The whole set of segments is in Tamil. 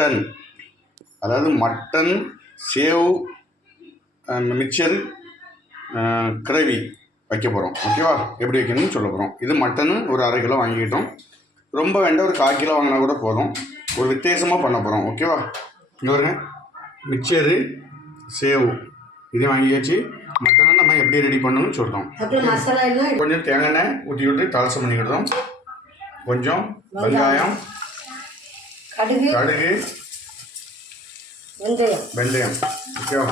மட்டன், அதாவது மட்டன் சேவ் மிக்சர் கிரேவி வைக்க போகிறோம். ஓகேவா? எப்படி வைக்கணும்னு சொல்ல போகிறோம். இது மட்டனு ஒரு 1/2 கிலோ வாங்கிக்கிட்டோம். ரொம்ப வேண்டாம், ஒரு 1/4 கிலோ வாங்கினா கூட போதும். ஒரு வித்தியாசமாக பண்ண போகிறோம். ஓகேவா? இங்கே வருங்க, மிக்சரு சேவ் இதையும் வாங்கியாச்சு. மட்டனை நம்ம எப்படி ரெடி பண்ணணும்னு சொல்கிறோம். கொஞ்சம் தேங்காய் எண்ணெய் ஊற்றி விட்டு தாளசம் பண்ணிக்கிட்டோம். கொஞ்சம் வெங்காயம், கடுகு, வெந்தயம். ஓகேவா?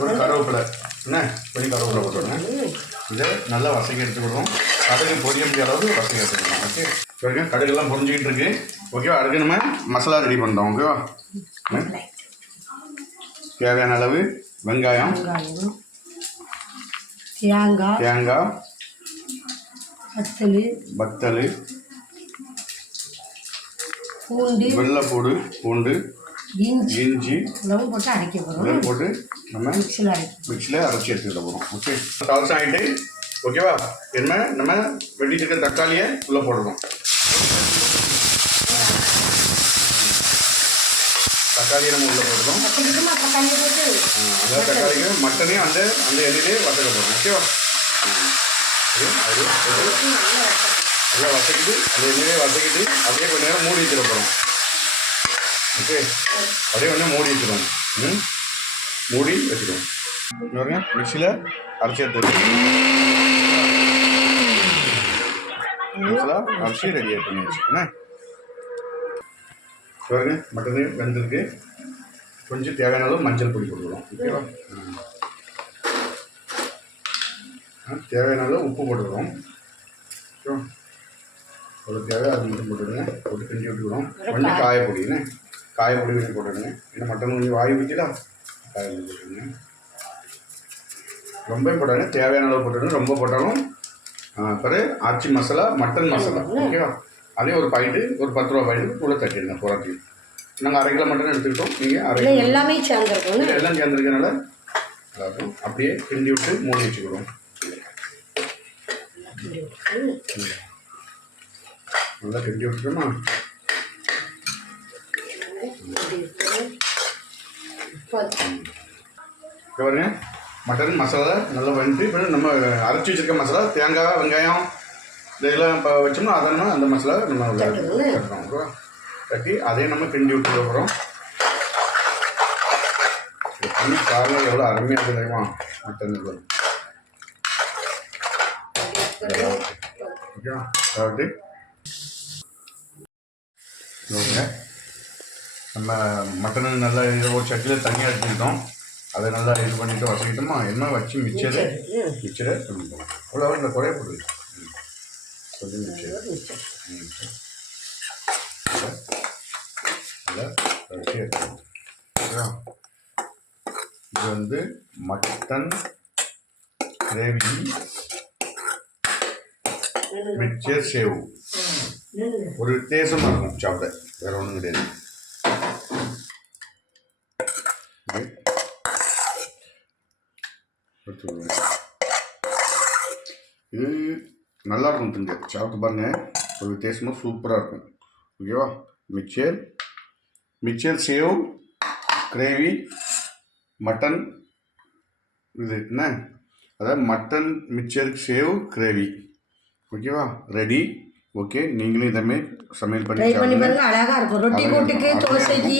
ஒரு கருவேப்பிலை, என்ன கொஞ்சம் கருவேப்பிலை போட்டுருங்க. இதை நல்லா வசக்கி எடுத்துக்கிடுவோம். கடுகு பொரிய முடிய அளவுக்கு வசக்கி எடுத்துக்கணும். ஓகே, சரிங்க. கடுகுலாம் பொரிஞ்சிக்கிட்டு இருக்கு. ஓகேவா? அடுத்து நம்ம மசாலா ரெடி பண்ணுறோம். ஓகேவா? தேவையான அளவு வெங்காயம், தேங்காய், வத்தல், வெள்ளைப்பூடு, பூண்டு, இஞ்சி போட்டு நம்ம மிக்சியில் அரைச்சி எடுத்துக்கிட்ட போகிறோம். ஓகே, தாளசம் ஆகிட்டு. ஓகேவா? என்ன நம்ம வெட்டிட்டு இருக்க தக்காளியை உள்ளே போடுறோம். தக்காளியை நம்ம உள்ளே போடுறோம். அந்த தக்காளிக்கு மட்டனையும் அந்த எண்ணெயிலே வதக்க போகிறோம். ஓகேவா? நல்லா வதக்கிட்டு அந்த எண்ணெயிலே வதக்கிட்டு அப்படியே கொஞ்சம் நேரம் மூடி வச்சிட போகிறோம். ஓகே, அப்படியே கொஞ்சம் மூடி வச்சுருவோம். மூடி வச்சுருவோம். பாருங்க, மிக்சியில் அரைச்சி எடுத்து மசாலா அரைச்சி ரெடி பண்ணி வச்சுக்கோங்க. பாருங்க, மட்டனு வெந்திருக்கு. கொஞ்சம் தேவையான அளவு மஞ்சள் பொடி போட்டுக்கிறோம். ஓகேவா? தேவையான அளவு உப்பு போட்டுக்கிறோம். ஓகேவா? அவ்வளோ தேவை அது மட்டும் போட்டுடுங்க. போட்டு கிண்டி விட்டுக்கிறோம். கொஞ்சம் காயப்பொடின்னு காயப்பொடி கொஞ்சம் போட்டுடுங்க. ஏன்னா மட்டன் கொஞ்சம் வாய் ஊற்றிலாம் காயப்பொடி போட்டுடுங்க. ரொம்ப போட்டாங்க, தேவையான அளவு போட்டுடுங்க. ரொம்ப போட்டாலும் பிறகு ஆச்சி மசாலா, மட்டன் மசாலா. ஓகேவா? அதே ஒரு பாக்கெட்டு, ஒரு 10 ரூபா பாக்கெட்டு கூட தட்டிடுங்க. போராட்டி நாங்கள் 1/2 கிலோ மட்டன் எடுத்துக்கிட்டோம். நீங்கள் 1/2 கிலோ எல்லாமே சேர்ந்துருக்கோம். எல்லாம் சேர்ந்துருக்கனால நல்லாயிருக்கும். அப்படியே கிண்டி விட்டு மூடி வச்சுக்கிடுவோம். நல்லா கிண்டி விட்டுருமா? பாருங்க, மட்டன் மசாலா நல்லா வந்துட்டு. இப்போ நம்ம அரைச்சி வச்சுருக்க மசாலா, தேங்காய், வெங்காயம் இதெல்லாம் இப்போ வச்சோம்னா அதெல்லாம் அந்த மசாலா நம்ம கட்டுறோம். கட்டி அதையும் நம்ம கிண்டி விட்டுக்க போகிறோம். தண்ணி காரணம் எவ்வளோ அருமையாக இருக்குது தெரியுமா? மட்டன் ஓகேவா? அதாவது நம்ம மட்டனை நல்லா ஒரு சட்டியில் தண்ணியாக எடுத்துக்கிட்டோம். அதை நல்லா இது பண்ணிவிட்டு வசக்கிட்டோமா? என்ன வச்சு மிக்சரை பண்ணிட்டோம். அவ்வளோ இந்த குறையப்படுது. கொஞ்சம் மிக்சர் நல்லா வச்சு எடுத்துக்கணும். ஓகேவா? இது வந்து மட்டன் கிரேவி மிக்சர் சேவ். ஒரு வித்தியாசமாக இருக்கும் சாப்பிட, வேறு ஒன்றும் கிடையாது. இது நல்லா இருக்கும். திங்க சாப்பிட்டு பாருங்க, ஒரு வித்தியாசமாக சூப்பராக இருக்கும். ஓகேவா? Mixture sev gravy mutton. இது என்ன, அதாவது மட்டன் மிக்சர் சேவ் கிரேவி. ஓகேவா? ரெடி. ஓகே, நீங்களும் இதே சமையல் பண்ணி பாருங்க. அழகாக இருக்கும். ரொட்டி போட்டுக்கு, தோசைக்கு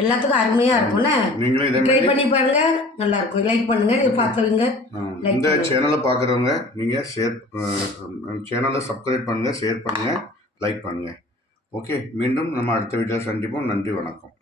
எல்லாத்துக்கும் அருமையாக இருக்கும்ல. நீங்களும் இதை ட்ரை பண்ணி பாருங்க, நல்லா இருக்கும். லைக் பண்ணுங்க, நீங்கள் பார்த்துருங்க. இந்த சேனலை பார்க்குறவங்க நீங்கள் சேனலை சப்ஸ்கிரைப் பண்ணுங்கள், ஷேர் பண்ணுங்கள், லைக் பண்ணுங்கள். ஓகே, மீண்டும் நம்ம அடுத்த வீடியோவில் சந்திப்போம். நன்றி, வணக்கம்.